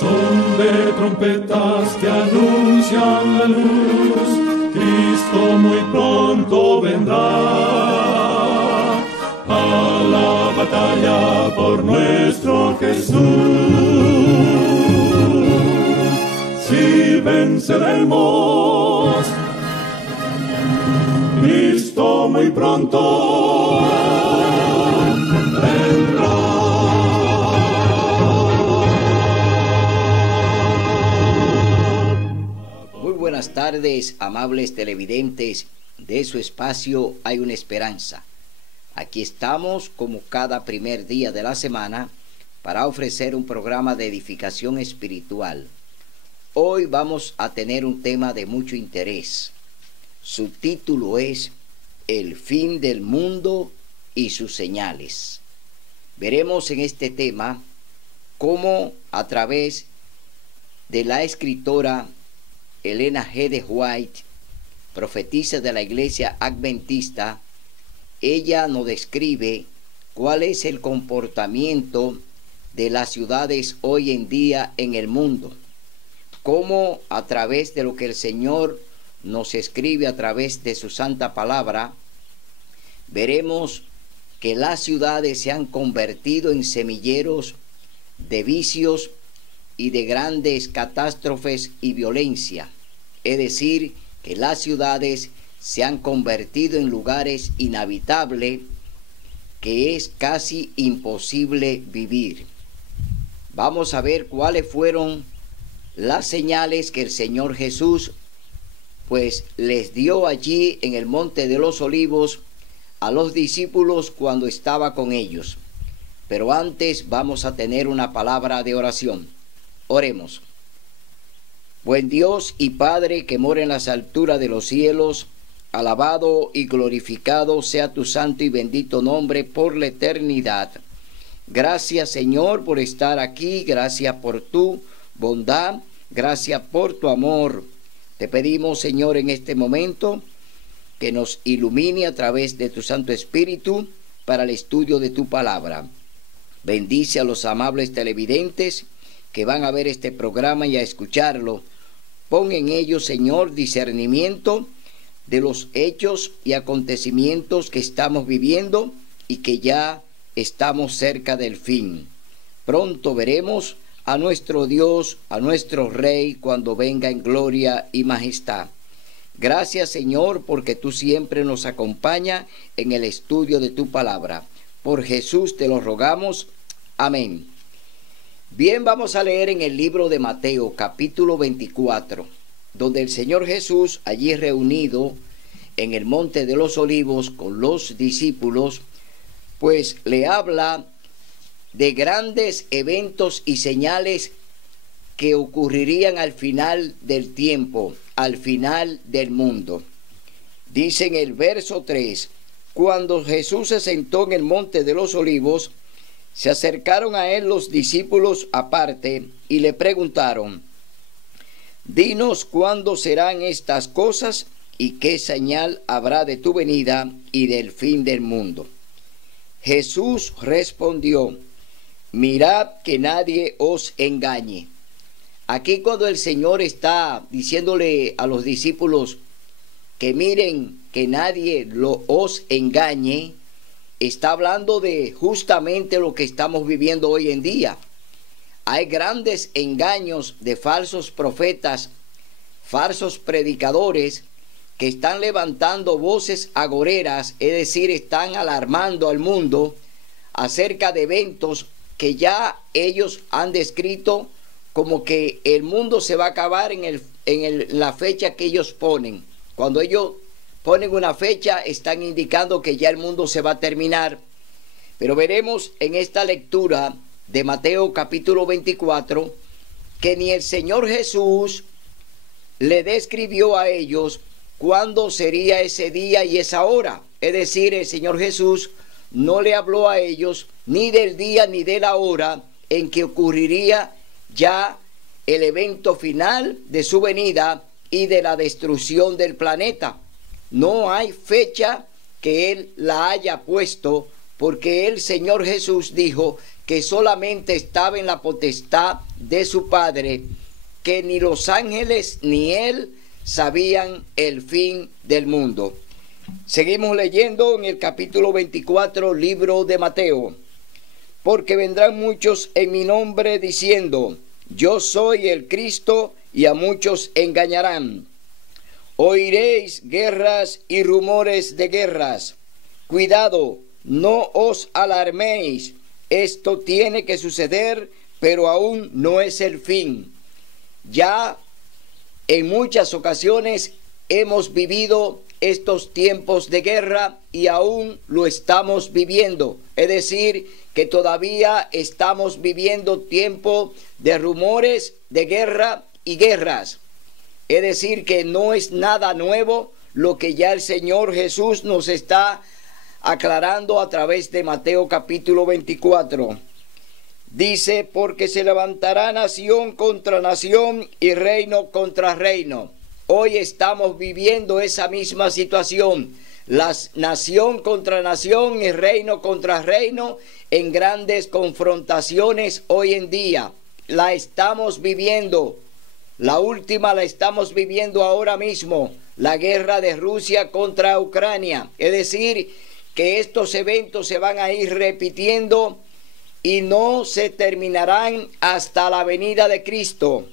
Son de trompetas que anuncian la luz, Cristo muy pronto vendrá a la batalla por nuestro Jesús. Si venceremos, Cristo muy pronto vendrá. Buenas tardes, amables televidentes de su espacio Hay una Esperanza. Aquí estamos como cada primer día de la semana para ofrecer un programa de edificación espiritual. Hoy vamos a tener un tema de mucho interés. Su título es El fin del mundo y sus señales. Veremos en este tema cómo a través de la escritora Elena G. de White, profetisa de la Iglesia Adventista, ella nos describe cuál es el comportamiento de las ciudades hoy en día en el mundo, cómo a través de lo que el Señor nos escribe a través de su santa palabra, veremos que las ciudades se han convertido en semilleros de vicios y de grandes catástrofes y violencia. Es decir, que las ciudades se han convertido en lugares inhabitables que es casi imposible vivir. Vamos a ver cuáles fueron las señales que el Señor Jesús pues les dio allí en el Monte de los Olivos a los discípulos cuando estaba con ellos. Pero antes vamos a tener una palabra de oración. Oremos. Buen Dios y Padre que mora en las alturas de los cielos, alabado y glorificado sea tu santo y bendito nombre por la eternidad. Gracias, Señor, por estar aquí, gracias por tu bondad, gracias por tu amor. Te pedimos, Señor, en este momento que nos ilumine a través de tu Santo Espíritu para el estudio de tu palabra. Bendice a los amables televidentes que van a ver este programa y a escucharlo. Pon en ellos, Señor, discernimiento de los hechos y acontecimientos que estamos viviendo y que ya estamos cerca del fin. Pronto veremos a nuestro Dios, a nuestro Rey, cuando venga en gloria y majestad. Gracias, Señor, porque tú siempre nos acompañas en el estudio de tu palabra. Por Jesús te lo rogamos. Amén. Bien, vamos a leer en el libro de Mateo, capítulo 24, donde el Señor Jesús, allí reunido en el Monte de los Olivos con los discípulos, pues le habla de grandes eventos y señales que ocurrirían al final del tiempo, al final del mundo. Dice en el verso 3, cuando Jesús se sentó en el Monte de los Olivos, se acercaron a él los discípulos aparte y le preguntaron: dinos cuándo serán estas cosas y qué señal habrá de tu venida y del fin del mundo. Jesús respondió: mirad que nadie os engañe. Aquí cuando el Señor está diciéndole a los discípulos que miren que nadie os engañe, está hablando de justamente lo que estamos viviendo hoy en día. Hay grandes engaños de falsos profetas, falsos predicadores que están levantando voces agoreras, es decir, están alarmando al mundo acerca de eventos que ya ellos han descrito como que el mundo se va a acabar en la fecha que ellos ponen. Cuando ellos ponen una fecha, están indicando que ya el mundo se va a terminar. Pero veremos en esta lectura de Mateo capítulo 24 que ni el Señor Jesús le describió a ellos cuándo sería ese día y esa hora. Es decir, el Señor Jesús no le habló a ellos ni del día ni de la hora en que ocurriría ya el evento final de su venida y de la destrucción del planeta. No hay fecha que Él la haya puesto, porque el Señor Jesús dijo que solamente estaba en la potestad de su Padre, que ni los ángeles ni él sabían el fin del mundo. Seguimos leyendo en el capítulo 24, libro de Mateo. Porque vendrán muchos en mi nombre diciendo, yo soy el Cristo, y a muchos engañarán. Oiréis guerras y rumores de guerras. Cuidado, no os alarméis. Esto tiene que suceder, pero aún no es el fin. Ya en muchas ocasiones hemos vivido estos tiempos de guerra y aún lo estamos viviendo. Es decir, que todavía estamos viviendo tiempo de rumores de guerra y guerras. Es decir, que no es nada nuevo lo que ya el Señor Jesús nos está aclarando a través de Mateo capítulo 24. Dice, porque se levantará nación contra nación y reino contra reino. Hoy estamos viviendo esa misma situación. La nación contra nación y reino contra reino en grandes confrontaciones hoy en día. La estamos viviendo. La última la estamos viviendo ahora mismo. La guerra de Rusia contra Ucrania. Es decir, que estos eventos se van a ir repitiendo y no se terminarán hasta la venida de Cristo.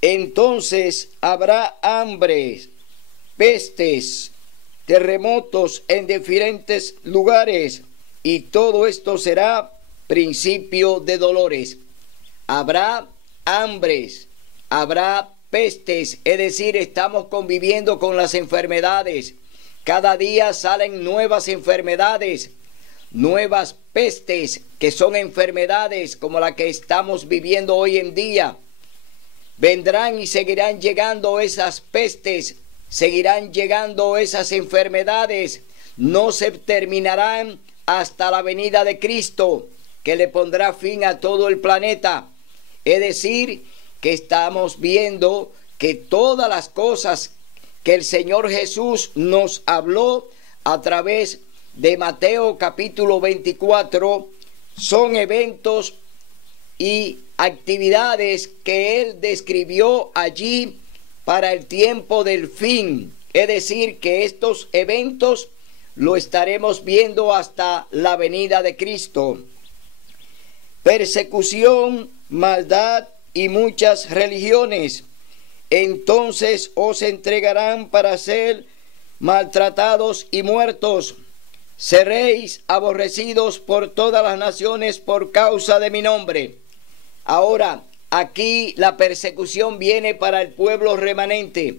Entonces habrá hambre, pestes, terremotos en diferentes lugares, y todo esto será principio de dolores. Habrá hambres, habrá pestes, es decir, estamos conviviendo con las enfermedades. Cada día salen nuevas enfermedades, nuevas pestes, que son enfermedades como la que estamos viviendo hoy en día. Vendrán y seguirán llegando esas pestes, seguirán llegando esas enfermedades, no se terminarán hasta la venida de Cristo, que le pondrá fin a todo el planeta. Es decir, que estamos viendo que todas las cosas que el Señor Jesús nos habló a través de Mateo capítulo 24 son eventos y actividades que Él describió allí para el tiempo del fin. Es decir, que estos eventos lo estaremos viendo hasta la venida de Cristo. Persecución, maldad y muchas religiones. Entonces os entregarán para ser maltratados y muertos. Seréis aborrecidos por todas las naciones por causa de mi nombre. Ahora, aquí la persecución viene para el pueblo remanente.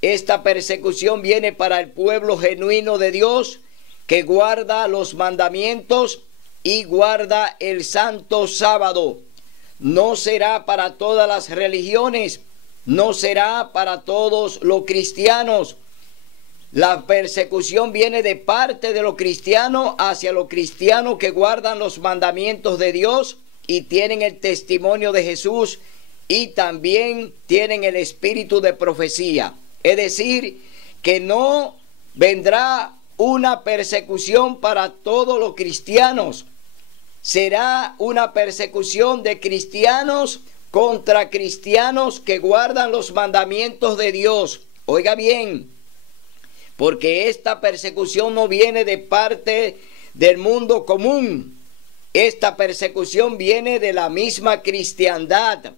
Esta persecución viene para el pueblo genuino de Dios, que guarda los mandamientos y guarda el santo sábado. No será para todas las religiones, no será para todos los cristianos. La persecución viene de parte de los cristianos hacia los cristianos que guardan los mandamientos de Dios y tienen el testimonio de Jesús y también tienen el espíritu de profecía. Es decir, que no vendrá una persecución para todos los cristianos. Será una persecución de cristianos contra cristianos que guardan los mandamientos de Dios. Oiga bien, porque esta persecución no viene de parte del mundo común. Esta persecución viene de la misma cristiandad,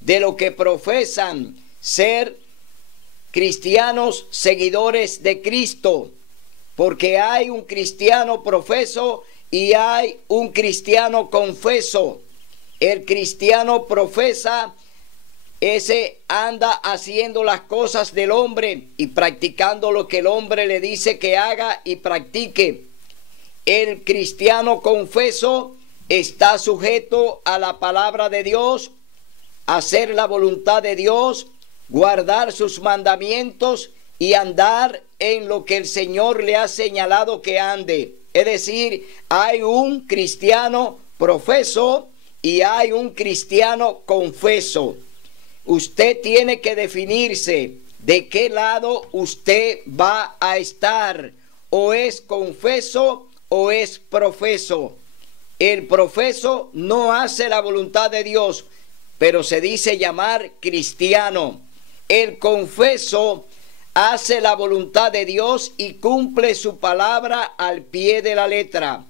de lo que profesan ser cristianos seguidores de Cristo. Porque hay un cristiano profeso y hay un cristiano confeso. El cristiano profesa, ese anda haciendo las cosas del hombre y practicando lo que el hombre le dice que haga y practique. El cristiano confeso está sujeto a la palabra de Dios, a hacer la voluntad de Dios, guardar sus mandamientos y andar en lo que el Señor le ha señalado que ande. Es decir, hay un cristiano profeso y hay un cristiano confeso. Usted tiene que definirse de qué lado usted va a estar. O es confeso o es profeso. El profeso no hace la voluntad de Dios, pero se dice llamar cristiano. El confeso hace la voluntad de Dios y cumple su palabra al pie de la letra.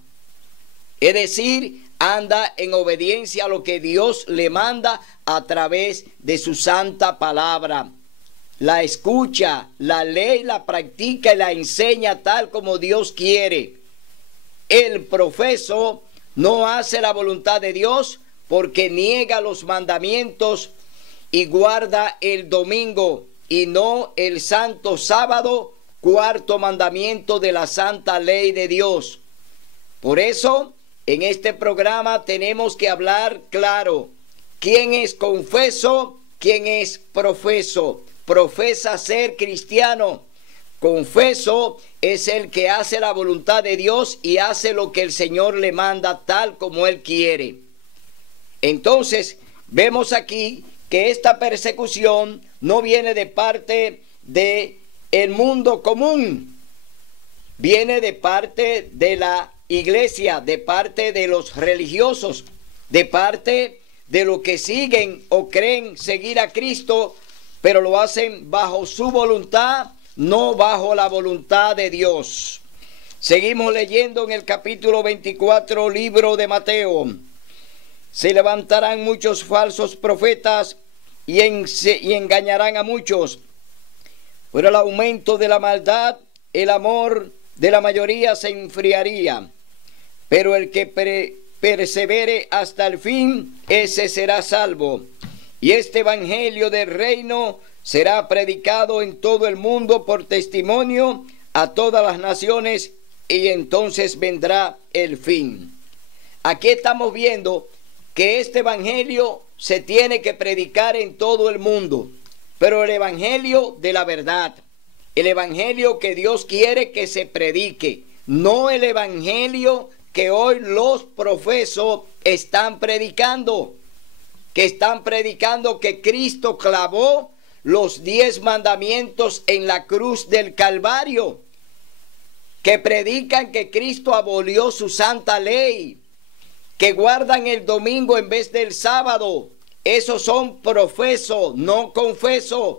Es decir, anda en obediencia a lo que Dios le manda a través de su santa palabra. La escucha, la lee, la practica y la enseña tal como Dios quiere. El profeso no hace la voluntad de Dios porque niega los mandamientos y guarda el domingo y no el santo sábado, cuarto mandamiento de la santa ley de Dios. Por eso, en este programa tenemos que hablar claro. ¿Quién es confeso? ¿Quién es profeso? Profesa ser cristiano. Confeso es el que hace la voluntad de Dios y hace lo que el Señor le manda tal como Él quiere. Entonces, vemos aquí que esta persecución no viene de parte del mundo común. Viene de parte de la iglesia, de parte de los religiosos, de parte de los que siguen o creen seguir a Cristo, pero lo hacen bajo su voluntad, no bajo la voluntad de Dios. Seguimos leyendo en el capítulo 24, libro de Mateo. Se levantarán muchos falsos profetas y engañarán a muchos. Por el aumento de la maldad, el amor de la mayoría se enfriaría. Pero el que persevere hasta el fin, ese será salvo. Y este evangelio del reino será predicado en todo el mundo por testimonio a todas las naciones, y entonces vendrá el fin. Aquí estamos viendo que este evangelio se tiene que predicar en todo el mundo, pero el evangelio de la verdad, el evangelio que Dios quiere que se predique, no el evangelio que hoy los profesos están predicando, que Cristo clavó los 10 mandamientos en la cruz del Calvario, que predican que Cristo abolió su santa ley, que guardan el domingo en vez del sábado. Esos son profesos, no confesos.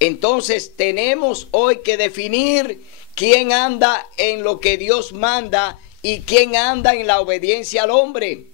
Entonces tenemos hoy que definir quién anda en lo que Dios manda y quién anda en la obediencia al hombre.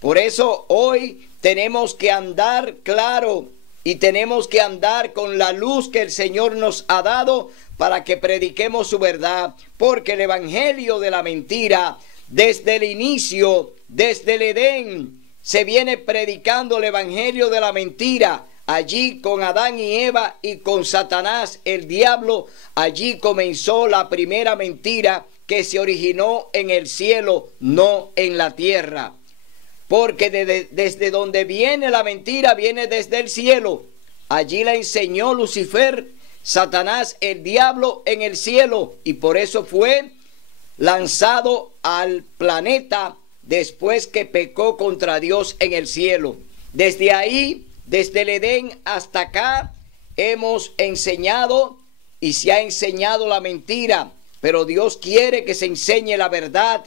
Por eso hoy tenemos que andar claro y tenemos que andar con la luz que el Señor nos ha dado para que prediquemos su verdad, porque el evangelio de la mentira, desde el inicio, desde el Edén, se viene predicando el evangelio de la mentira. Allí con Adán y Eva y con Satanás, el diablo, allí comenzó la primera mentira que se originó en el cielo, no en la tierra. Porque desde donde viene la mentira, viene desde el cielo. Allí la enseñó Lucifer, Satanás, el diablo, en el cielo. Y por eso fue lanzado al planeta después que pecó contra Dios en el cielo. Desde ahí, desde el Edén hasta acá, hemos enseñado y se ha enseñado la mentira. Pero Dios quiere que se enseñe la verdad,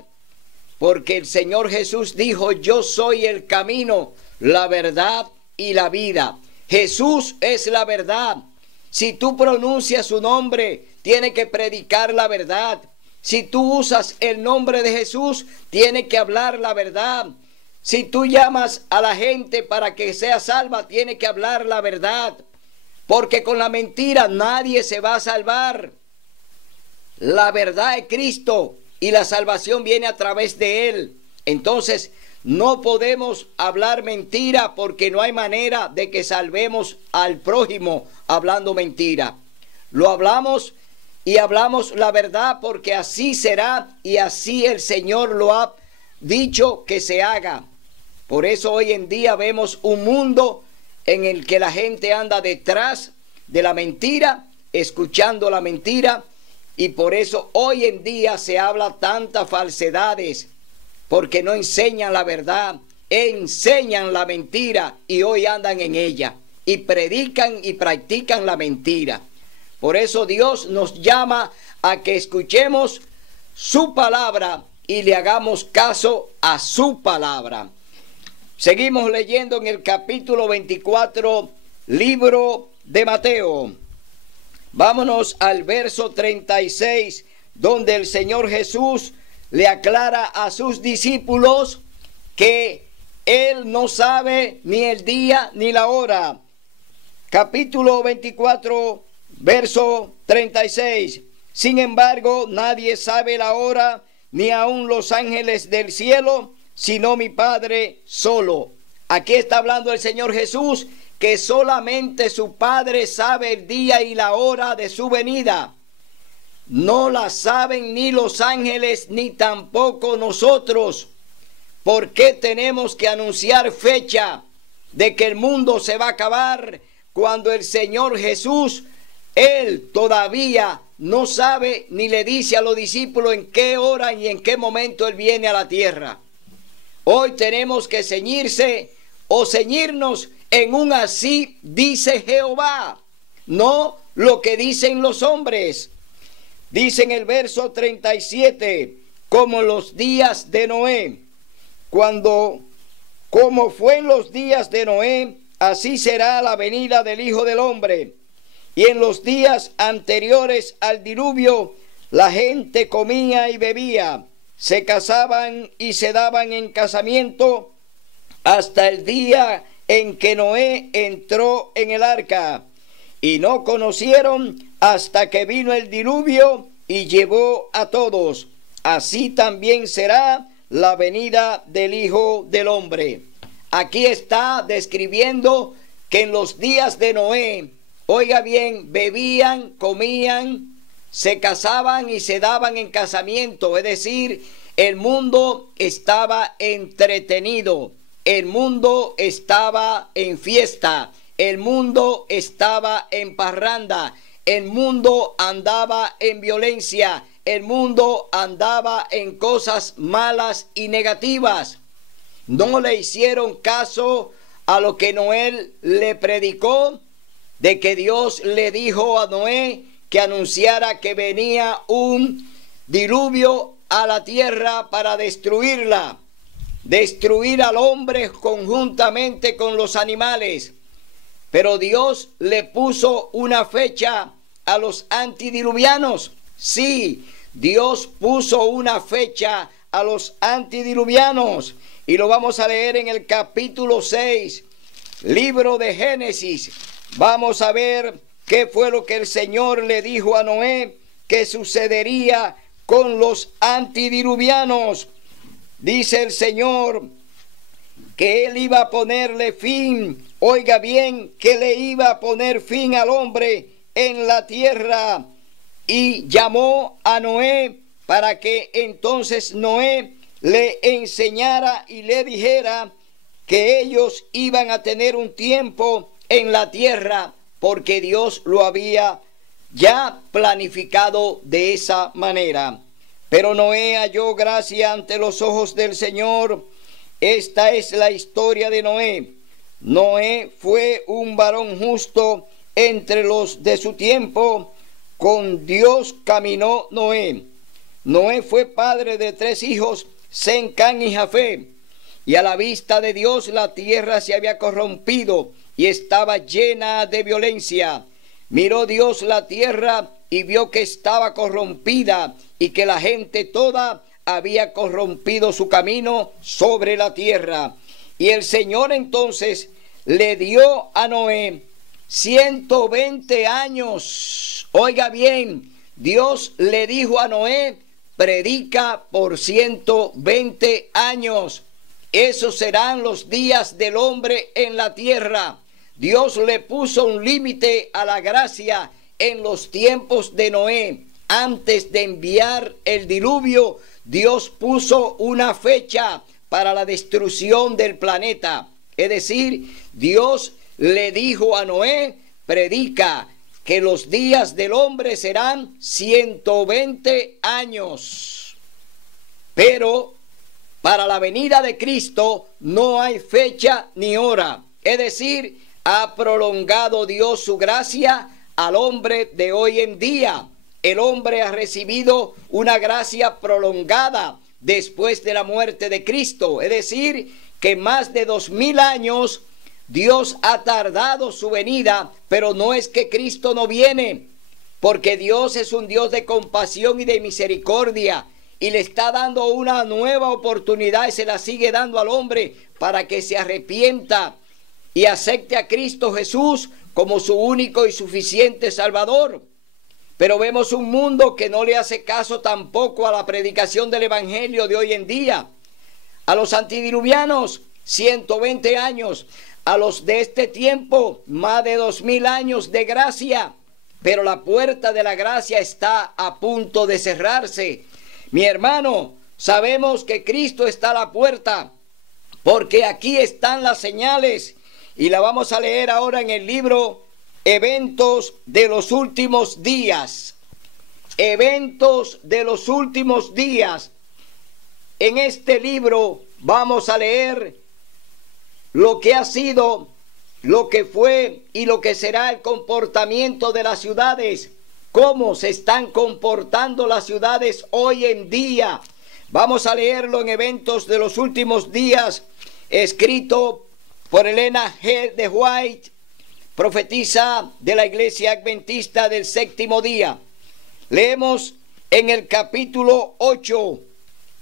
porque el Señor Jesús dijo: yo soy el camino, la verdad y la vida. Jesús es la verdad. Si tú pronuncias su nombre, tiene que predicar la verdad. Si tú usas el nombre de Jesús, tiene que hablar la verdad. Si tú llamas a la gente para que sea salva, tiene que hablar la verdad. Porque con la mentira nadie se va a salvar. La verdad es Cristo y la salvación viene a través de Él. Entonces, no podemos hablar mentira, porque no hay manera de que salvemos al prójimo hablando mentira. Lo hablamos y hablamos la verdad, porque así será y así el Señor lo ha dicho que se haga. Por eso hoy en día vemos un mundo en el que la gente anda detrás de la mentira, escuchando la mentira, y por eso hoy en día se habla tantas falsedades, porque no enseñan la verdad, enseñan la mentira y hoy andan en ella y predican y practican la mentira. Por eso Dios nos llama a que escuchemos su palabra y le hagamos caso a su palabra. Seguimos leyendo en el capítulo 24, libro de Mateo. Vámonos al verso 36, donde el Señor Jesús le aclara a sus discípulos que Él no sabe ni el día ni la hora. Capítulo 24, verso 36. Sin embargo, nadie sabe la hora, ni aun los ángeles del cielo, sino mi Padre solo. Aquí está hablando el Señor Jesús, que solamente su Padre sabe el día y la hora de su venida. No la saben ni los ángeles, ni tampoco nosotros. ¿Por qué tenemos que anunciar fecha de que el mundo se va a acabar cuando el Señor Jesús, Él todavía no sabe ni le dice a los discípulos en qué hora y en qué momento Él viene a la tierra? Hoy tenemos que ceñirnos en un así dice Jehová, no lo que dicen los hombres. Dice en el verso 37, como los días de Noé, como fue en los días de Noé, así será la venida del Hijo del Hombre. Y en los días anteriores al diluvio, la gente comía y bebía, se casaban y se daban en casamiento, hasta el día en que Noé entró en el arca. Y no conocieron hasta que vino el diluvio y llevó a todos. Así también será la venida del Hijo del Hombre. Aquí está describiendo que en los días de Noé, oiga bien, bebían, comían, se casaban y se daban en casamiento. Es decir, el mundo estaba entretenido, el mundo estaba en fiesta, el mundo estaba en parranda, el mundo andaba en violencia, el mundo andaba en cosas malas y negativas. No le hicieron caso a lo que Noé le predicó, de que Dios le dijo a Noé que anunciara que venía un diluvio a la tierra para destruirla, destruir al hombre conjuntamente con los animales. Pero Dios le puso una fecha a los antidiluvianos. Sí, Dios puso una fecha a los antidiluvianos. Y lo vamos a leer en el capítulo 6, libro de Génesis. Vamos a ver qué fue lo que el Señor le dijo a Noé que sucedería con los antidiluvianos. Dice el Señor que Él iba a ponerle fin, oiga bien, que le iba a poner fin al hombre en la tierra. Y llamó a Noé para que entonces Noé le enseñara y le dijera que ellos iban a tener un tiempo en la tierra, porque Dios lo había ya planificado de esa manera. Pero Noé halló gracia ante los ojos del Señor. Esta es la historia de Noé. Noé fue un varón justo entre los de su tiempo. Con Dios caminó Noé. Noé fue padre de 3 hijos, Sem, Cam y Jafet. Y a la vista de Dios la tierra se había corrompido y estaba llena de violencia. Miró Dios la tierra y vio que estaba corrompida y que la gente toda había corrompido su camino sobre la tierra. Y el Señor entonces le dio a Noé 120 años. Oiga bien, Dios le dijo a Noé, predica por 120 años. Esos serán los días del hombre en la tierra. Dios le puso un límite a la gracia en los tiempos de Noé. Antes de enviar el diluvio, Dios puso una fecha para la destrucción del planeta. Es decir, Dios le dijo a Noé, predica que los días del hombre serán 120 años. Pero para la venida de Cristo no hay fecha ni hora. Es decir, ha prolongado Dios su gracia al hombre de hoy en día. El hombre ha recibido una gracia prolongada después de la muerte de Cristo. Es decir, que más de 2000 años Dios ha tardado su venida, pero no es que Cristo no viene, porque Dios es un Dios de compasión y de misericordia, y le está dando una nueva oportunidad y se la sigue dando al hombre para que se arrepienta y acepte a Cristo Jesús como su único y suficiente Salvador. Pero vemos un mundo que no le hace caso tampoco a la predicación del Evangelio de hoy en día. A los antidiluvianos, 120 años. A los de este tiempo, más de 2000 años de gracia. Pero la puerta de la gracia está a punto de cerrarse. Mi hermano, sabemos que Cristo está a la puerta, porque aquí están las señales. Y la vamos a leer ahora en el libro Eventos de los últimos días. Eventos de los últimos días. En este libro vamos a leer lo que ha sido, lo que fue y lo que será el comportamiento de las ciudades. Cómo se están comportando las ciudades hoy en día. Vamos a leerlo en Eventos de los últimos días, escrito por Elena G. de White, profetisa de la Iglesia Adventista del Séptimo Día. Leemos en el capítulo 8,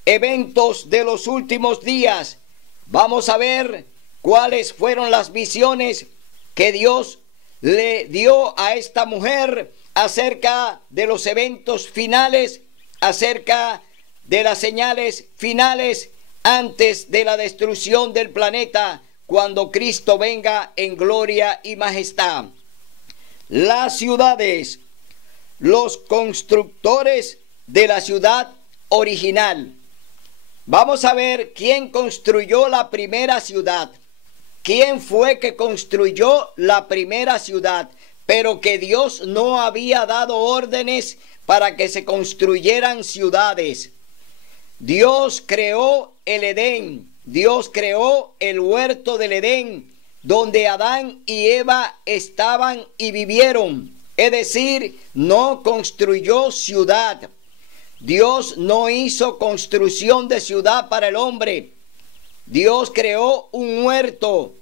Eventos de los últimos días. Vamos a ver cuáles fueron las visiones que Dios le dio a esta mujer acerca de los eventos finales, acerca de las señales finales antes de la destrucción del planeta, cuando Cristo venga en gloria y majestad. Las ciudades, los constructores de la ciudad original. Vamos a ver quién construyó la primera ciudad. ¿Quién fue que construyó la primera ciudad? Pero que Dios no había dado órdenes para que se construyeran ciudades. Dios creó el Edén. Dios creó el huerto del Edén, donde Adán y Eva estaban y vivieron. Es decir, no construyó ciudad. Dios no hizo construcción de ciudad para el hombre. Dios creó un huerto.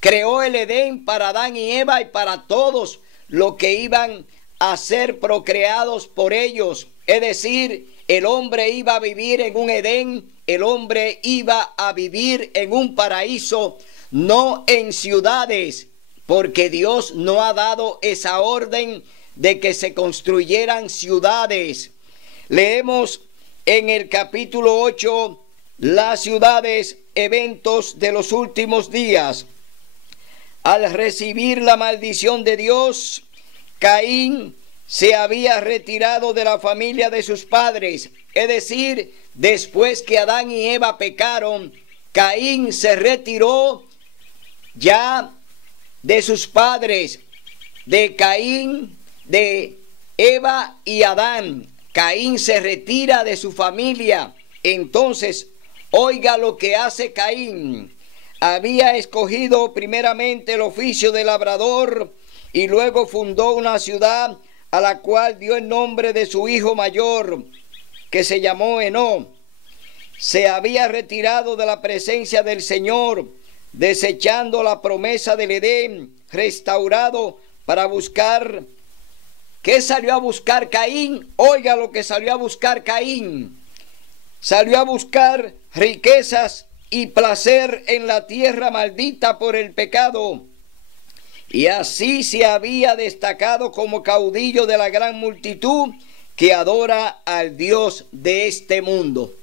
Creó el Edén para Adán y Eva y para todos los que iban a ser procreados por ellos. Es decir, el hombre iba a vivir en un Edén, el hombre iba a vivir en un paraíso, no en ciudades, porque Dios no ha dado esa orden de que se construyeran ciudades. Leemos en el capítulo 8, las ciudades, eventos de los últimos días. Al recibir la maldición de Dios, Caín se había retirado de la familia de sus padres. Es decir, después que Adán y Eva pecaron, Caín se retiró ya de sus padres, de Caín, de Eva y Adán. Caín se retira de su familia. Entonces, oiga lo que hace Caín. Había escogido primeramente el oficio de labrador y luego fundó una ciudad a la cual dio el nombre de su hijo mayor, que se llamó Enó. Se había retirado de la presencia del Señor, desechando la promesa del Edén, restaurado para buscar. ¿Qué salió a buscar Caín? Oiga lo que salió a buscar Caín. Salió a buscar riquezas y placer en la tierra maldita por el pecado. Y así se había destacado como caudillo de la gran multitud que adora al Dios de este mundo.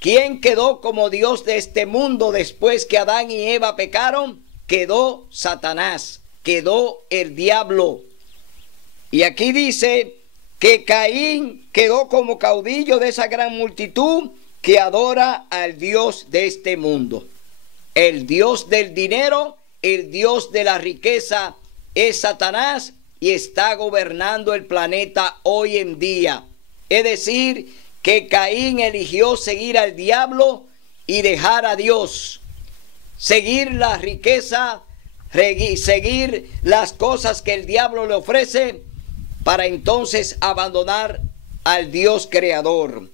¿Quién quedó como Dios de este mundo después que Adán y Eva pecaron? Quedó Satanás, quedó el diablo. Y aquí dice que Caín quedó como caudillo de esa gran multitud que adora al Dios de este mundo. El Dios del dinero, el Dios de la riqueza es Satanás y está gobernando el planeta hoy en día. Es decir, que Caín eligió seguir al diablo y dejar a Dios. Seguir la riqueza, seguir las cosas que el diablo le ofrece, para entonces abandonar al Dios creador.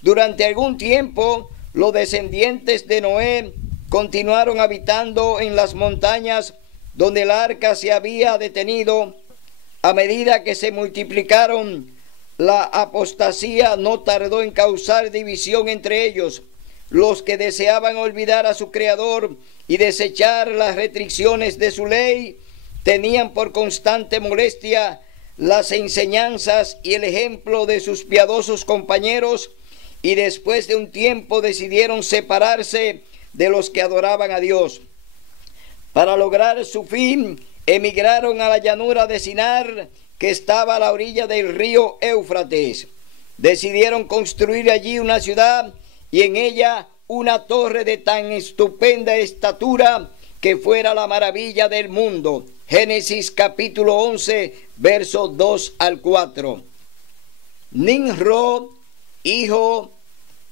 Durante algún tiempo los descendientes de Noé continuaron habitando en las montañas donde el arca se había detenido. A medida que se multiplicaron, la apostasía no tardó en causar división entre ellos. Los que deseaban olvidar a su Creador y desechar las restricciones de su ley tenían por constante molestia las enseñanzas y el ejemplo de sus piadosos compañeros, y después de un tiempo decidieron separarse de los que adoraban a Dios. Para lograr su fin, emigraron a la llanura de Sinar, que estaba a la orilla del río Éufrates. Decidieron construir allí una ciudad y en ella una torre de tan estupenda estatura que fuera la maravilla del mundo. Génesis capítulo 11, versos 2 al 4. Nimrod,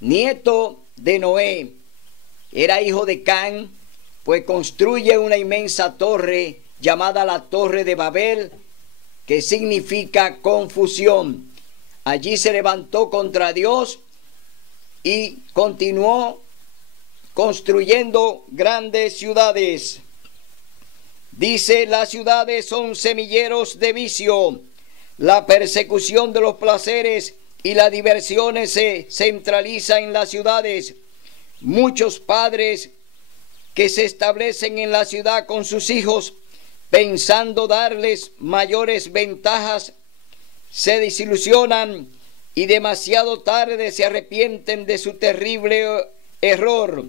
nieto de Noé, era hijo de Can, pues construye una inmensa torre llamada la Torre de Babel, que significa confusión. Allí se levantó contra Dios y continuó construyendo grandes ciudades. Dice: las ciudades son semilleros de vicio. La persecución de los placeres y las diversiones se centraliza en las ciudades. Muchos padres que se establecen en la ciudad con sus hijos, pensando darles mayores ventajas, se desilusionan y demasiado tarde se arrepienten de su terrible error.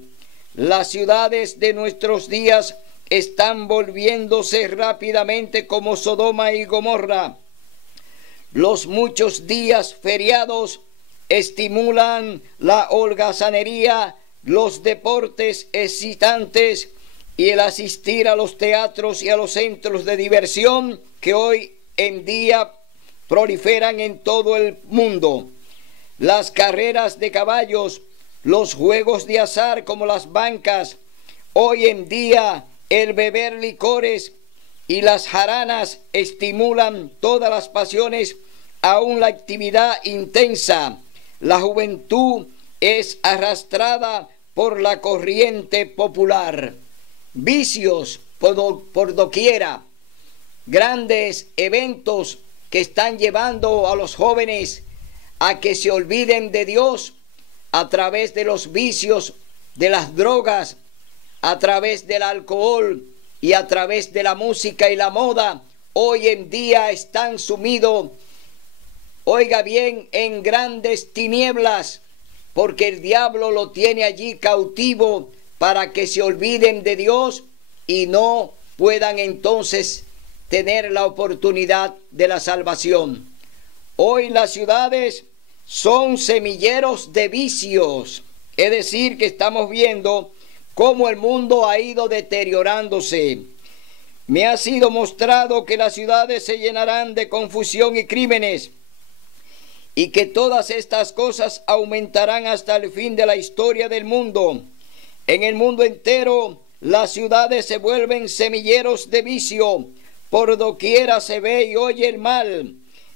Las ciudades de nuestros días están volviéndose rápidamente como Sodoma y Gomorra. Los muchos días feriados estimulan la holgazanería, los deportes excitantes y el asistir a los teatros y a los centros de diversión que hoy en día proliferan en todo el mundo. Las carreras de caballos, los juegos de azar como las bancas, hoy en día el beber licores y las jaranas estimulan todas las pasiones, aún la actividad intensa. La juventud es arrastrada por la corriente popular. Vicios por doquiera, grandes eventos que están llevando a los jóvenes a que se olviden de Dios a través de los vicios, de las drogas, a través del alcohol y a través de la música y la moda. Hoy en día están sumidos, oiga bien, en grandes tinieblas, porque el diablo lo tiene allí cautivo para que se olviden de Dios y no puedan entonces tener la oportunidad de la salvación. Hoy las ciudades son semilleros de vicios, es decir, que estamos viendo cómo el mundo ha ido deteriorándose. Me ha sido mostrado que las ciudades se llenarán de confusión y crímenes, y que todas estas cosas aumentarán hasta el fin de la historia del mundo. En el mundo entero, las ciudades se vuelven semilleros de vicio. Por doquiera se ve y oye el mal.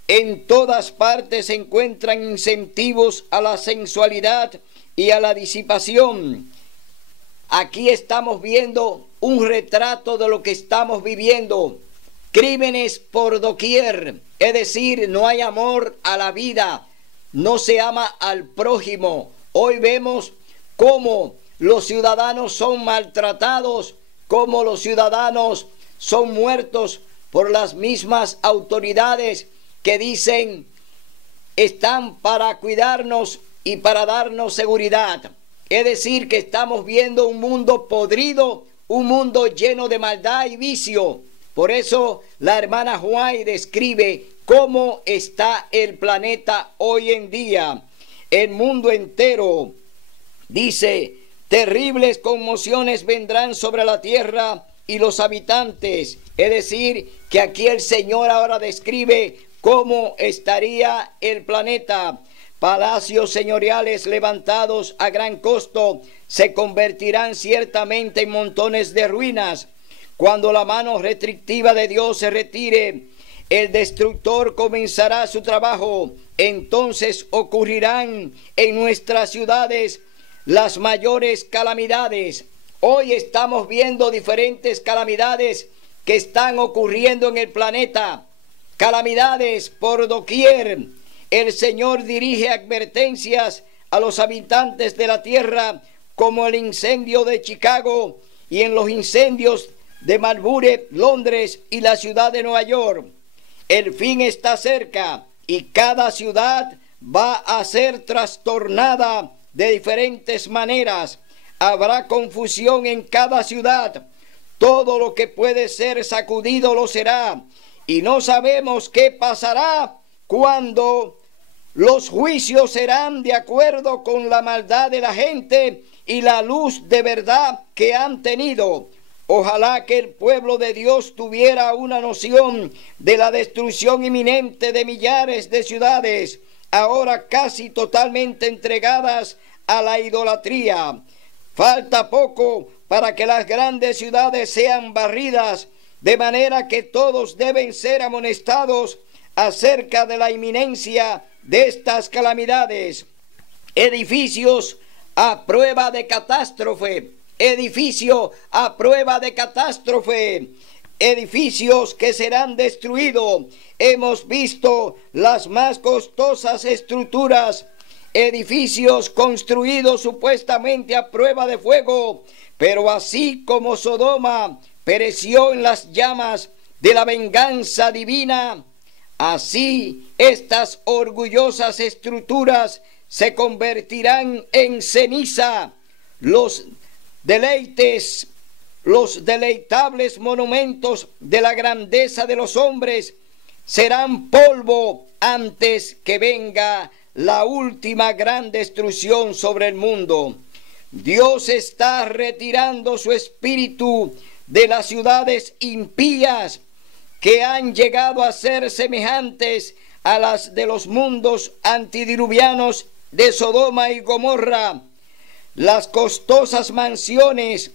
En todas partes se encuentran incentivos a la sensualidad y a la disipación. Aquí estamos viendo un retrato de lo que estamos viviendo. Crímenes por doquier, es decir, no hay amor a la vida, no se ama al prójimo. Hoy vemos cómo los ciudadanos son maltratados, cómo los ciudadanos son muertos por las mismas autoridades que dicen están para cuidarnos y para darnos seguridad. Es decir, que estamos viendo un mundo podrido, un mundo lleno de maldad y vicio. Por eso la hermana White describe cómo está el planeta hoy en día. El mundo entero, dice, terribles conmociones vendrán sobre la tierra y los habitantes. Es decir, que aquí el Señor ahora describe cómo estaría el planeta. Palacios señoriales levantados a gran costo se convertirán ciertamente en montones de ruinas. Cuando la mano restrictiva de Dios se retire, el destructor comenzará su trabajo. Entonces ocurrirán en nuestras ciudades las mayores calamidades. Hoy estamos viendo diferentes calamidades que están ocurriendo en el planeta. Calamidades por doquier. El Señor dirige advertencias a los habitantes de la tierra, como el incendio de Chicago y en los incendios de Marburg, Londres y la ciudad de Nueva York. El fin está cerca y cada ciudad va a ser trastornada de diferentes maneras. Habrá confusión en cada ciudad. Todo lo que puede ser sacudido lo será. Y no sabemos qué pasará cuando los juicios serán de acuerdo con la maldad de la gente y la luz de verdad que han tenido. Ojalá que el pueblo de Dios tuviera una noción de la destrucción inminente de millares de ciudades, ahora casi totalmente entregadas a la idolatría. Falta poco para que las grandes ciudades sean barridas, de manera que todos deben ser amonestados acerca de la inminencia de estas calamidades. Edificios a prueba de catástrofe. Edificio a prueba de catástrofe. Edificios que serán destruidos. Hemos visto las más costosas estructuras. Edificios construidos supuestamente a prueba de fuego. Pero así como Sodoma pereció en las llamas de la venganza divina, así estas orgullosas estructuras se convertirán en ceniza. Los deleitables monumentos de la grandeza de los hombres serán polvo antes que venga la última gran destrucción sobre el mundo. Dios está retirando su espíritu de las ciudades impías que han llegado a ser semejantes a las de los mundos antidiluvianos de Sodoma y Gomorra. Las costosas mansiones,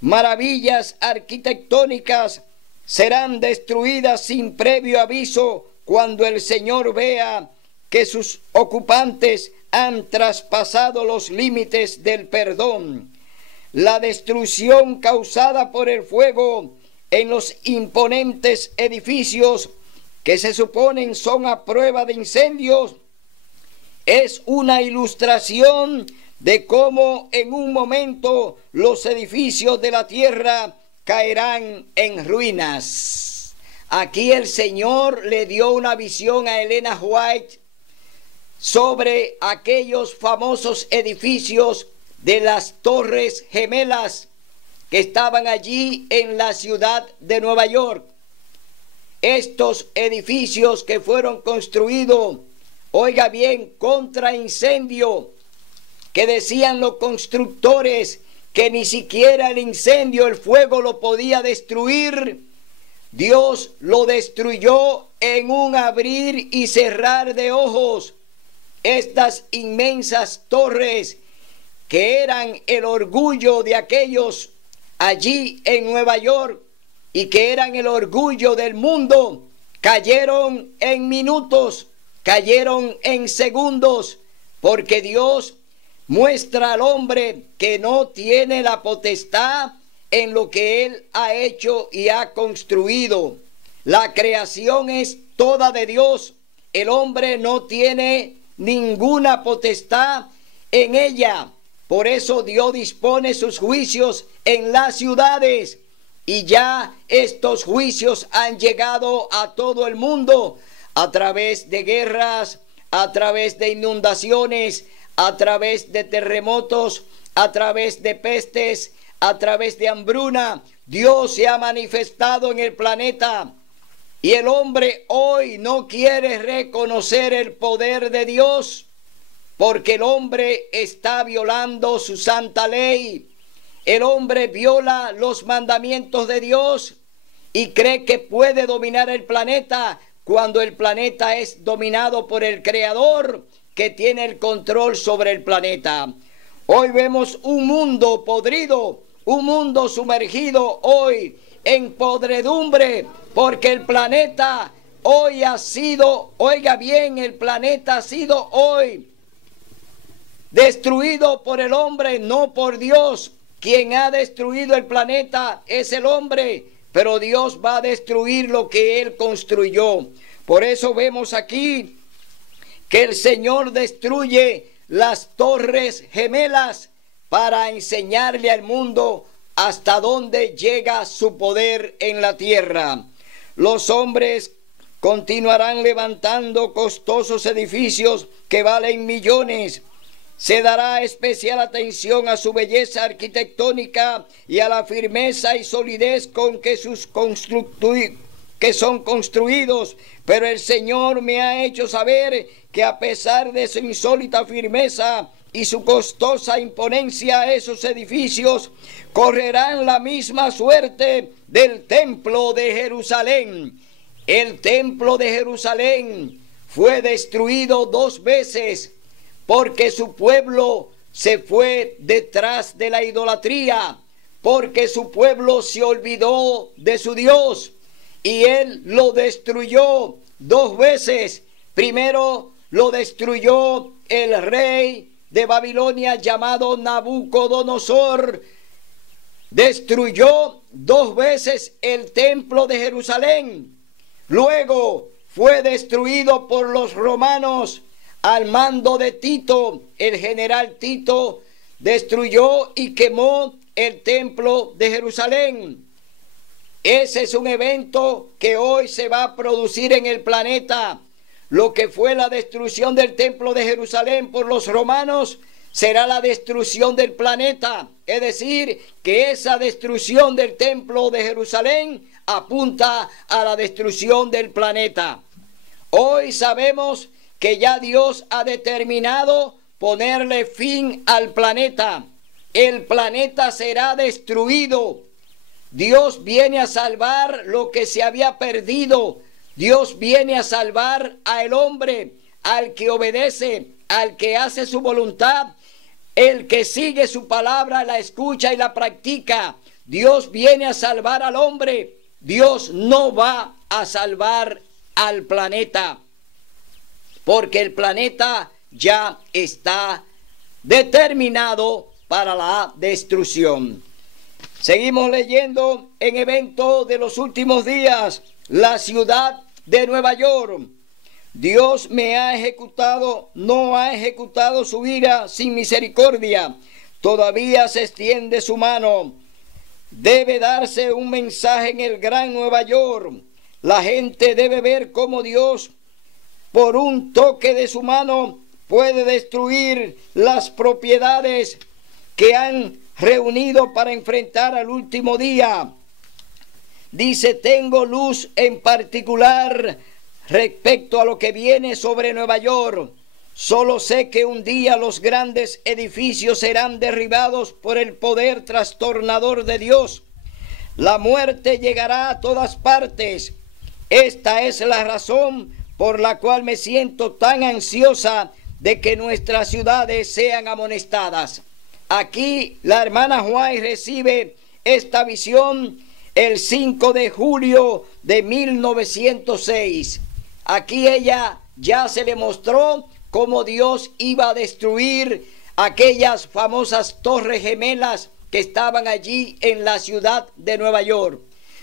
maravillas arquitectónicas, serán destruidas sin previo aviso cuando el Señor vea que sus ocupantes han traspasado los límites del perdón. La destrucción causada por el fuego en los imponentes edificios que se suponen son a prueba de incendios es una ilustración de cómo en un momento los edificios de la tierra caerán en ruinas. Aquí el Señor le dio una visión a Elena White sobre aquellos famosos edificios de las Torres Gemelas que estaban allí en la ciudad de Nueva York. Estos edificios que fueron construidos, oiga bien, contra incendio, que decían los constructores que ni siquiera el incendio, el fuego lo podía destruir. Dios lo destruyó en un abrir y cerrar de ojos. Estas inmensas torres que eran el orgullo de aquellos allí en Nueva York y que eran el orgullo del mundo, cayeron en minutos, cayeron en segundos, porque Dios muestra al hombre que no tiene la potestad en lo que Él ha hecho y ha construido. La creación es toda de Dios. El hombre no tiene ninguna potestad en ella. Por eso Dios dispone sus juicios en las ciudades. Y ya estos juicios han llegado a todo el mundo a través de guerras, a través de inundaciones, a través de terremotos, a través de pestes, a través de hambruna. Dios se ha manifestado en el planeta y el hombre hoy no quiere reconocer el poder de Dios porque el hombre está violando su santa ley. El hombre viola los mandamientos de Dios y cree que puede dominar el planeta cuando el planeta es dominado por el Creador, que tiene el control sobre el planeta. Hoy vemos un mundo podrido, un mundo sumergido hoy en podredumbre, porque el planeta hoy ha sido, oiga bien, el planeta ha sido hoy destruido por el hombre, no por Dios. Quien ha destruido el planeta es el hombre, pero Dios va a destruir lo que Él construyó. Por eso vemos aquí que el Señor destruye las torres gemelas para enseñarle al mundo hasta dónde llega su poder en la tierra. Los hombres continuarán levantando costosos edificios que valen millones. Se dará especial atención a su belleza arquitectónica y a la firmeza y solidez con que son construidos, pero el Señor me ha hecho saber que a pesar de su insólita firmeza y su costosa imponencia, esos edificios correrán la misma suerte del templo de Jerusalén. El templo de Jerusalén fue destruido 2 veces porque su pueblo se fue detrás de la idolatría, porque su pueblo se olvidó de su Dios y Él lo destruyó 2 veces. Primero lo destruyó el rey de Babilonia llamado Nabucodonosor. Destruyó 2 veces el templo de Jerusalén. Luego fue destruido por los romanos al mando de Tito. El general Tito destruyó y quemó el templo de Jerusalén. Ese es un evento que hoy se va a producir en el planeta. Lo que fue la destrucción del templo de Jerusalén por los romanos será la destrucción del planeta. Es decir, que esa destrucción del templo de Jerusalén apunta a la destrucción del planeta. Hoy sabemos que ya Dios ha determinado ponerle fin al planeta. El planeta será destruido. Dios viene a salvar lo que se había perdido. Dios viene a salvar al hombre, al que obedece, al que hace su voluntad, el que sigue su palabra, la escucha y la practica. Dios viene a salvar al hombre. Dios no va a salvar al planeta, porque el planeta ya está determinado para la destrucción. Seguimos leyendo en evento de los últimos días. La ciudad de Nueva York. Dios no ha ejecutado su ira sin misericordia. Todavía se extiende su mano. Debe darse un mensaje en el gran Nueva York. La gente debe ver cómo Dios, por un toque de su mano, puede destruir las propiedades que han reunido para enfrentar al último día. Dice, tengo luz en particular respecto a lo que viene sobre Nueva York. Solo sé que un día los grandes edificios serán derribados por el poder trastornador de Dios. La muerte llegará a todas partes. Esta es la razón por la cual me siento tan ansiosa de que nuestras ciudades sean amonestadas. Aquí la hermana White recibe esta visión el 5 de julio de 1906. Aquí ella ya se le mostró cómo Dios iba a destruir aquellas famosas torres gemelas que estaban allí en la ciudad de Nueva York.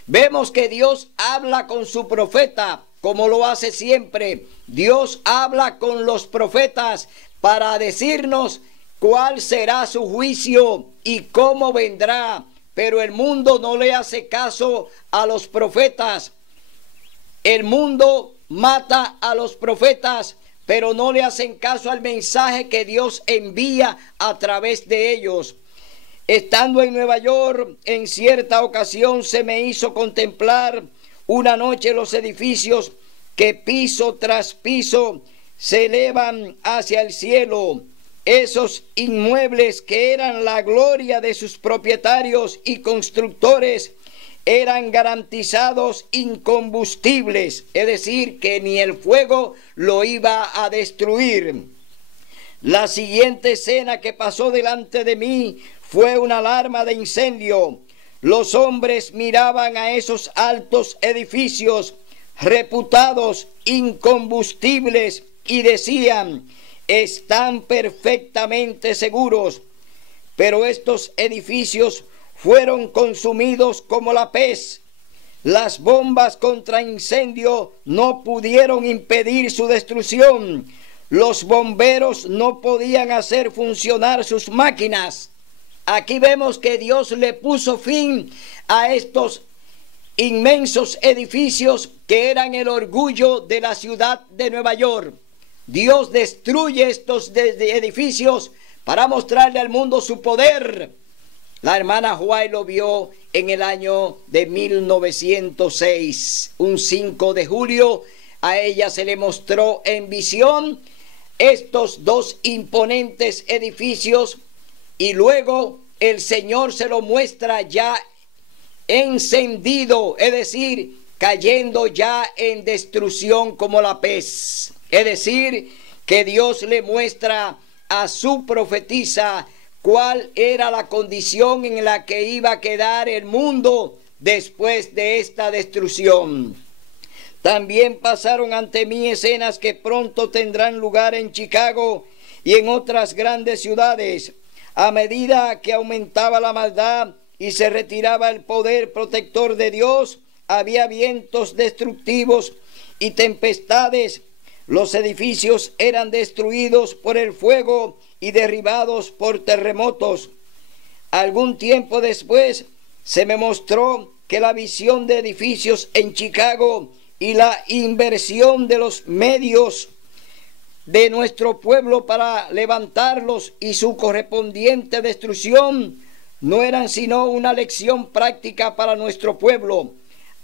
Vemos que Dios habla con su profeta, como lo hace siempre. Dios habla con los profetas para decirnos cuál será su juicio y cómo vendrá. Pero el mundo no le hace caso a los profetas. El mundo mata a los profetas, pero no le hacen caso al mensaje que Dios envía a través de ellos. Estando en Nueva York, en cierta ocasión se me hizo contemplar una noche los edificios que piso tras piso se elevan hacia el cielo. Esos inmuebles que eran la gloria de sus propietarios y constructores eran garantizados incombustibles, es decir, que ni el fuego lo iba a destruir. La siguiente escena que pasó delante de mí fue una alarma de incendio. Los hombres miraban a esos altos edificios reputados incombustibles y decían, están perfectamente seguros, pero estos edificios fueron consumidos como la pez. Las bombas contra incendio no pudieron impedir su destrucción. Los bomberos no podían hacer funcionar sus máquinas. Aquí vemos que Dios le puso fin a estos inmensos edificios que eran el orgullo de la ciudad de Nueva York. Dios destruye estos edificios para mostrarle al mundo su poder. La hermana White lo vio en el año de 1906, un 5 de julio. A ella se le mostró en visión estos dos imponentes edificios y luego el Señor se lo muestra ya encendido, es decir, cayendo ya en destrucción como la pez. Es decir, que Dios le muestra a su profetisa cuál era la condición en la que iba a quedar el mundo después de esta destrucción. También pasaron ante mí escenas que pronto tendrán lugar en Chicago y en otras grandes ciudades. A medida que aumentaba la maldad y se retiraba el poder protector de Dios, había vientos destructivos y tempestades. Los edificios eran destruidos por el fuego y derribados por terremotos. Algún tiempo después se me mostró que la visión de edificios en Chicago y la inversión de los medios de nuestro pueblo para levantarlos y su correspondiente destrucción no eran sino una lección práctica para nuestro pueblo,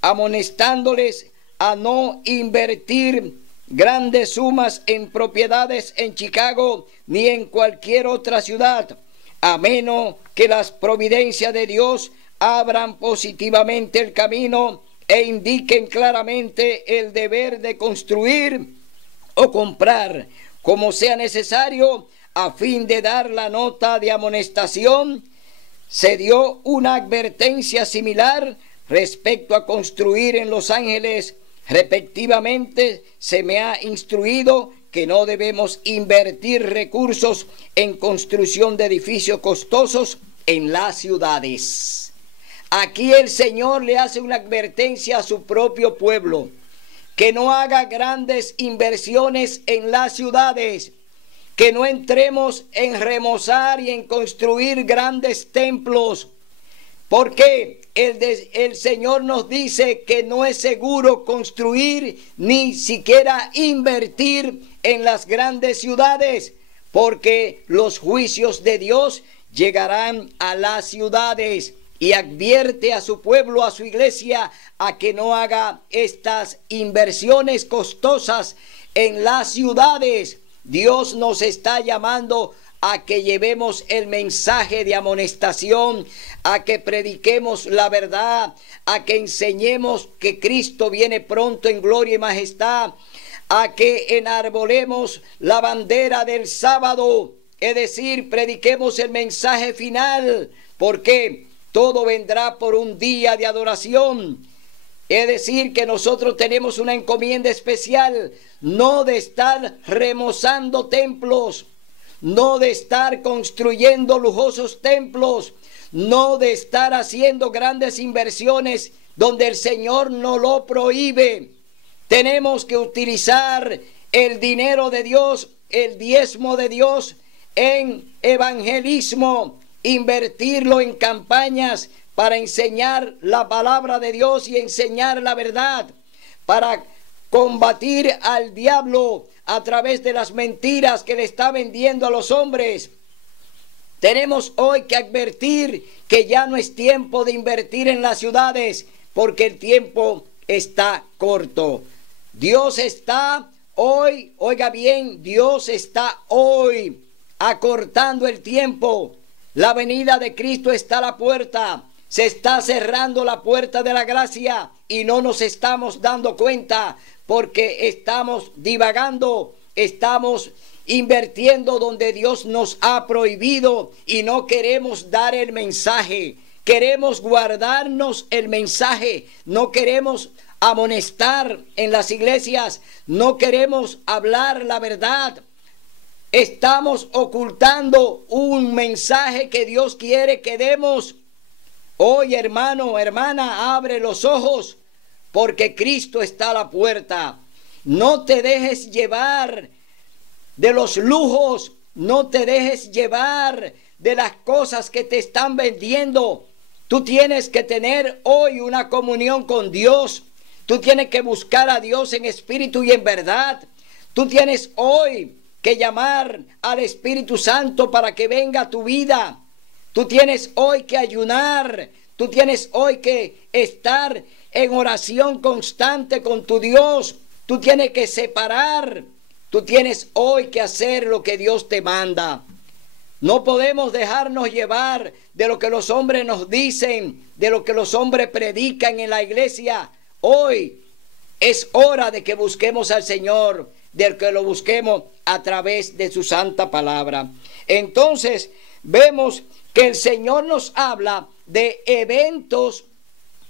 amonestándoles a no invertir grandes sumas en propiedades en Chicago ni en cualquier otra ciudad, a menos que las providencias de Dios abran positivamente el camino e indiquen claramente el deber de construir o comprar, como sea necesario, a fin de dar la nota de amonestación. Se dio una advertencia similar respecto a construir en Los Ángeles. Respectivamente, se me ha instruido que no debemos invertir recursos en construcción de edificios costosos en las ciudades. Aquí el Señor le hace una advertencia a su propio pueblo, que no haga grandes inversiones en las ciudades, que no entremos en remozar y en construir grandes templos, porque el Señor nos dice que no es seguro construir ni siquiera invertir en las grandes ciudades, porque los juicios de Dios llegarán a las ciudades. Y advierte a su pueblo, a su iglesia, a que no haga estas inversiones costosas en las ciudades. Dios nos está llamando a que llevemos el mensaje de amonestación, a que prediquemos la verdad, a que enseñemos que Cristo viene pronto en gloria y majestad, a que enarbolemos la bandera del sábado, es decir, prediquemos el mensaje final, porque todo vendrá por un día de adoración. Es decir, que nosotros tenemos una encomienda especial, no de estar remozando templos, no de estar construyendo lujosos templos, no de estar haciendo grandes inversiones donde el Señor no lo prohíbe. Tenemos que utilizar el dinero de Dios, el diezmo de Dios, en evangelismo, invertirlo en campañas para enseñar la palabra de Dios y enseñar la verdad, para combatir al diablo a través de las mentiras que le está vendiendo a los hombres. Tenemos hoy que advertir que ya no es tiempo de invertir en las ciudades, porque el tiempo está corto. Dios está hoy, oiga bien, Dios está hoy acortando el tiempo. La venida de Cristo está a la puerta. Se está cerrando la puerta de la gracia y no nos estamos dando cuenta porque estamos divagando, estamos invirtiendo donde Dios nos ha prohibido y no queremos dar el mensaje. Queremos guardarnos el mensaje, no queremos amonestar en las iglesias, no queremos hablar la verdad. estamos ocultando un mensaje que Dios quiere que demos. Hoy, hermano, hermana, abre los ojos, porque Cristo está a la puerta. No te dejes llevar de los lujos, no te dejes llevar de las cosas que te están vendiendo. Tú tienes que tener hoy una comunión con Dios. Tú tienes que buscar a Dios en espíritu y en verdad. Tú tienes hoy que llamar al Espíritu Santo para que venga a tu vida. Tú tienes hoy que ayunar. Tú tienes hoy que estar en oración constante con tu Dios. Tú tienes que separar. Tú tienes hoy que hacer lo que Dios te manda. No podemos dejarnos llevar de lo que los hombres nos dicen, de lo que los hombres predican en la iglesia. Hoy es hora de que busquemos al Señor, de que lo busquemos a través de su santa palabra. Entonces vemos que el Señor nos habla de eventos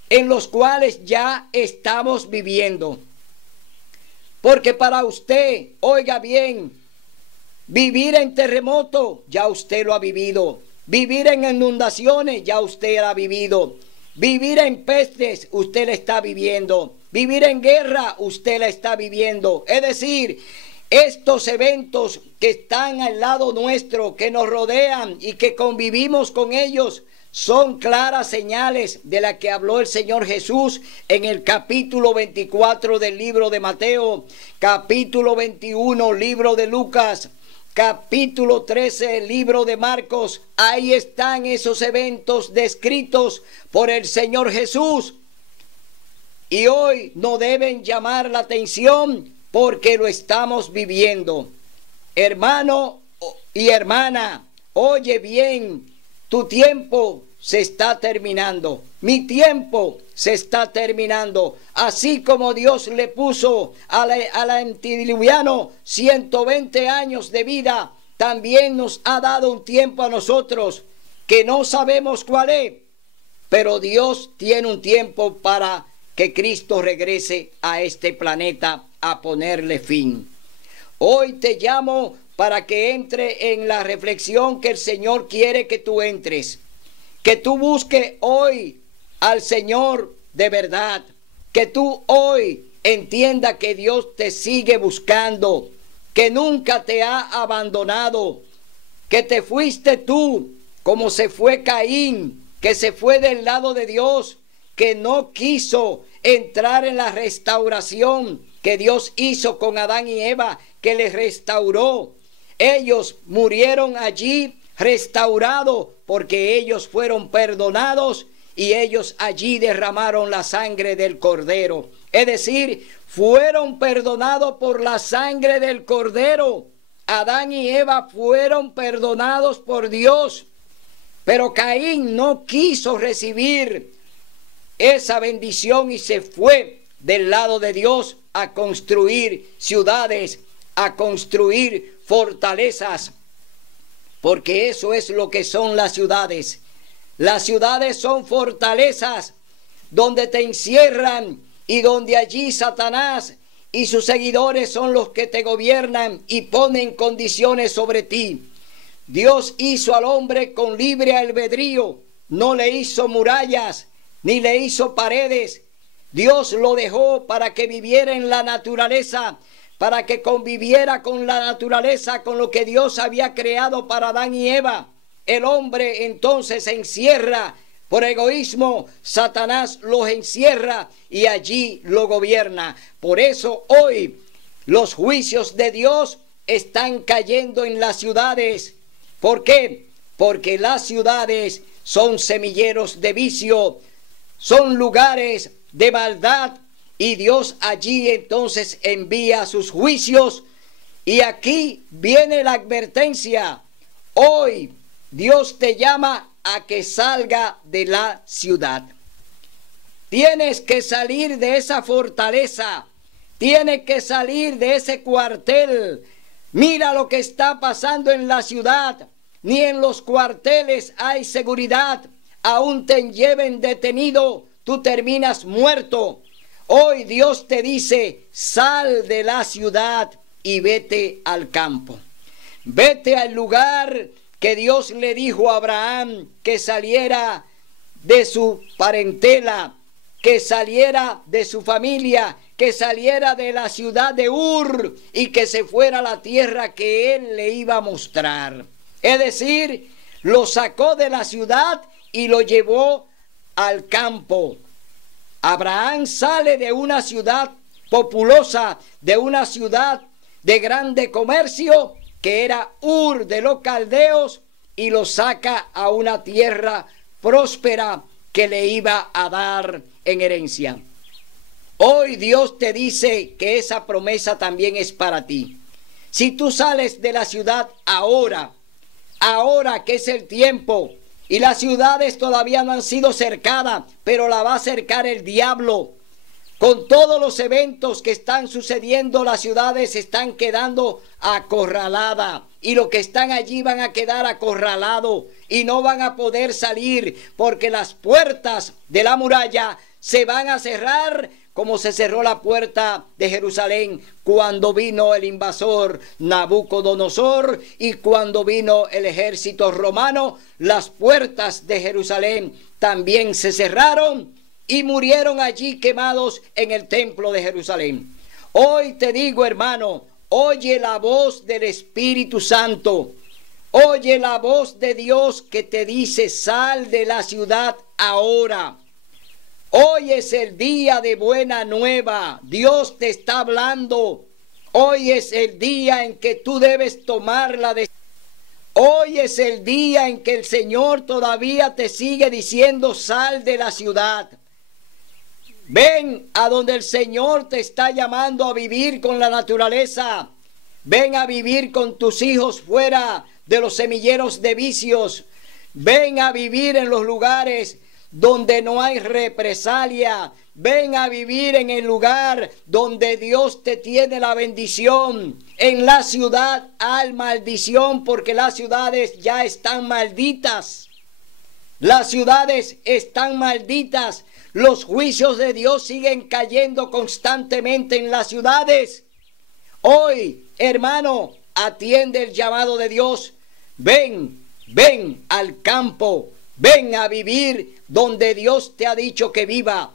en los cuales ya estamos viviendo. Porque para usted, oiga bien, vivir en terremoto, ya usted lo ha vivido. Vivir en inundaciones, ya usted lo ha vivido. Vivir en pestes, usted la está viviendo. Vivir en guerra, usted la está viviendo. Es decir, estos eventos que están al lado nuestro, que nos rodean y que convivimos con ellos, son claras señales de la que habló el Señor Jesús en el capítulo 24 del libro de Mateo, capítulo 21, libro de Lucas, capítulo 13, libro de Marcos. Ahí están esos eventos descritos por el Señor Jesús. Y hoy no deben llamar la atención porque lo estamos viviendo. Hermano y hermana, oye bien, tu tiempo se está terminando. Mi tiempo se está terminando. Así como Dios le puso al antediluviano 120 años de vida, también nos ha dado un tiempo a nosotros que no sabemos cuál es. Pero Dios tiene un tiempo para que Cristo regrese a este planeta a ponerle fin. Hoy te llamo para que entre en la reflexión que el Señor quiere que tú entres. Que tú busques hoy al Señor de verdad. Que tú hoy entiendas que Dios te sigue buscando. Que nunca te ha abandonado. Que te fuiste tú como se fue Caín, que se fue del lado de Dios, que no quiso entrar en la restauración que Dios hizo con Adán y Eva, que les restauró. Ellos murieron allí restaurados porque ellos fueron perdonados y ellos allí derramaron la sangre del Cordero. Es decir, fueron perdonados por la sangre del Cordero. Adán y Eva fueron perdonados por Dios. Pero Caín no quiso recibir esa bendición y se fue del lado de Dios a construir ciudades, a construir fortalezas, porque eso es lo que son las ciudades. Las ciudades son fortalezas donde te encierran y donde allí Satanás y sus seguidores son los que te gobiernan y ponen condiciones sobre ti. Dios hizo al hombre con libre albedrío, no le hizo murallas ni le hizo paredes. Dios lo dejó para que viviera en la naturaleza, para que conviviera con la naturaleza, con lo que Dios había creado para Adán y Eva. El hombre entonces se encierra por egoísmo, Satanás los encierra y allí lo gobierna. Por eso hoy los juicios de Dios están cayendo en las ciudades. ¿Por qué? Porque las ciudades son semilleros de vicio, son lugares de maldad, y Dios allí entonces envía sus juicios. Y aquí viene la advertencia. Hoy Dios te llama a que salga de la ciudad. Tienes que salir de esa fortaleza. Tienes que salir de ese cuartel. Mira lo que está pasando en la ciudad. Ni en los cuarteles hay seguridad. Aún te lleven detenido, tú terminas muerto. Hoy Dios te dice, sal de la ciudad y vete al campo. vete al lugar que Dios le dijo a Abraham que saliera de su parentela, que saliera de su familia, que saliera de la ciudad de Ur y que se fuera a la tierra que él le iba a mostrar. Es decir, lo sacó de la ciudad y lo llevó al campo. Abraham sale de una ciudad populosa, de una ciudad de grande comercio, que era Ur de los caldeos, y lo saca a una tierra próspera que le iba a dar en herencia. Hoy Dios te dice que esa promesa también es para ti. Si tú sales de la ciudad ahora que es el tiempo, y las ciudades todavía no han sido cercadas, pero la va a cercar el diablo. Con todos los eventos que están sucediendo, las ciudades están quedando acorraladas. Y los que están allí van a quedar acorralados y no van a poder salir, porque las puertas de la muralla se van a cerrar, como se cerró la puerta de Jerusalén cuando vino el invasor Nabucodonosor y cuando vino el ejército romano. Las puertas de Jerusalén también se cerraron y murieron allí quemados en el templo de Jerusalén. Hoy te digo, hermano, oye la voz del Espíritu Santo. Oye la voz de Dios que te dice: sal de la ciudad ahora. Hoy es el día de buena nueva. Dios te está hablando. Hoy es el día en que tú debes tomar la decisión. Hoy es el día en que el Señor todavía te sigue diciendo: sal de la ciudad. Ven a donde el Señor te está llamando a vivir con la naturaleza. Ven a vivir con tus hijos fuera de los semilleros de vicios. Ven a vivir en los lugares donde no hay represalia. Ven a vivir en el lugar donde Dios te tiene la bendición. En la ciudad hay maldición, porque las ciudades ya están malditas. Las ciudades están malditas. Los juicios de Dios siguen cayendo constantemente en las ciudades. Hoy, hermano, atiende el llamado de Dios. Ven al campo. Ven a vivir donde Dios te ha dicho que viva.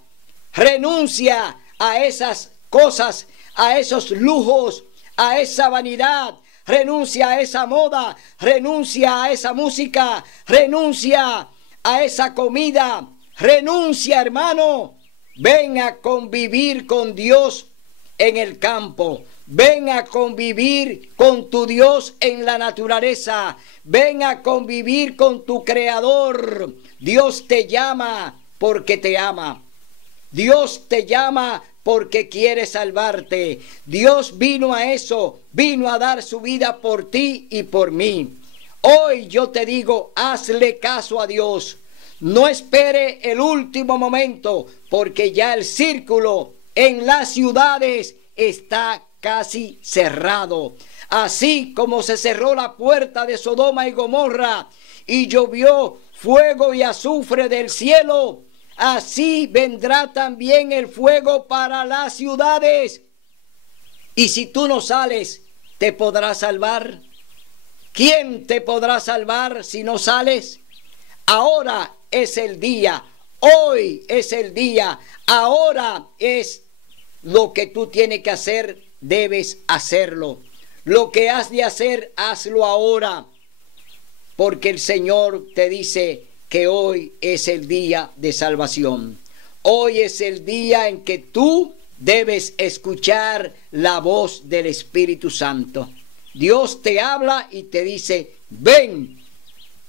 Renuncia a esas cosas, a esos lujos, a esa vanidad. Renuncia a esa moda. Renuncia a esa música. Renuncia a esa comida. Renuncia, hermano. Ven a convivir con Dios en el campo. Ven a convivir con tu Dios en la naturaleza. Ven a convivir con tu Creador. Dios te llama porque te ama. Dios te llama porque quiere salvarte. Dios vino a eso. Vino a dar su vida por ti y por mí. Hoy yo te digo, hazle caso a Dios. No espere el último momento, porque ya el círculo en las ciudades está casi cerrado. Así como se cerró la puerta de Sodoma y Gomorra y llovió fuego y azufre del cielo, así vendrá también el fuego para las ciudades. Y si tú no sales, ¿te podrás salvar? ¿Quién te podrá salvar si no sales? Ahora es el día, hoy es el día, ahora es lo que tú tienes que hacer, debes hacerlo. Lo que has de hacer, hazlo ahora, porque el Señor te dice que hoy es el día de salvación. Hoy es el día en que tú debes escuchar la voz del Espíritu Santo. Dios te habla y te dice: ven,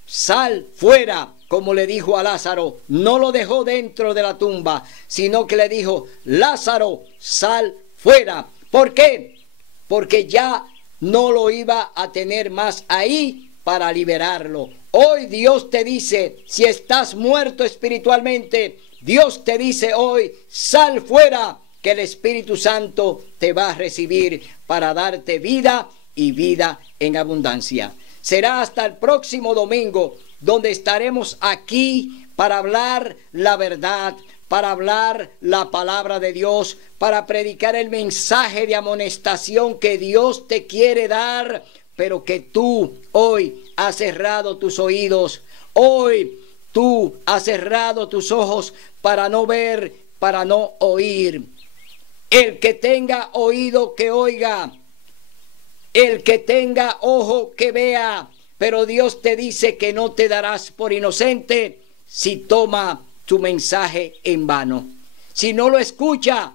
sal fuera, como le dijo a Lázaro. No lo dejó dentro de la tumba, sino que le dijo: Lázaro, sal fuera. ¿Por qué? Porque ya no lo iba a tener más ahí para liberarlo. Hoy Dios te dice, si estás muerto espiritualmente, Dios te dice hoy: sal fuera, que el Espíritu Santo te va a recibir para darte vida y vida en abundancia. Será hasta el próximo domingo, donde estaremos aquí para hablar la verdad, para hablar la palabra de Dios, para predicar el mensaje de amonestación que Dios te quiere dar pero que tú hoy has cerrado tus oídos, hoy tú has cerrado tus ojos para no ver, para no oír. El que tenga oído que oiga, el que tenga ojo que vea, pero Dios te dice que no te darás por inocente si toma tu mensaje en vano. Si no lo escucha,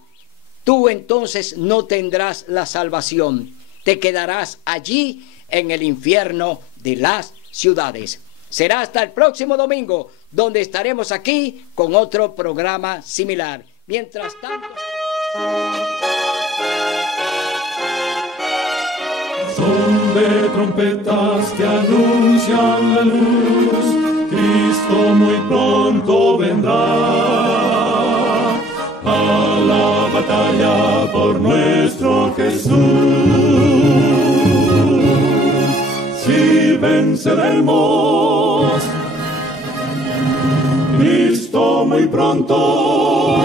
tú entonces no tendrás la salvación. Te quedarás allí en el infierno de las ciudades. Será hasta el próximo domingo, donde estaremos aquí con otro programa similar. Mientras tanto... Son de trompetas que anuncian la luz, Cristo muy pronto vendrá a la batalla por nuestro Jesús. Si venceremos, Cristo muy pronto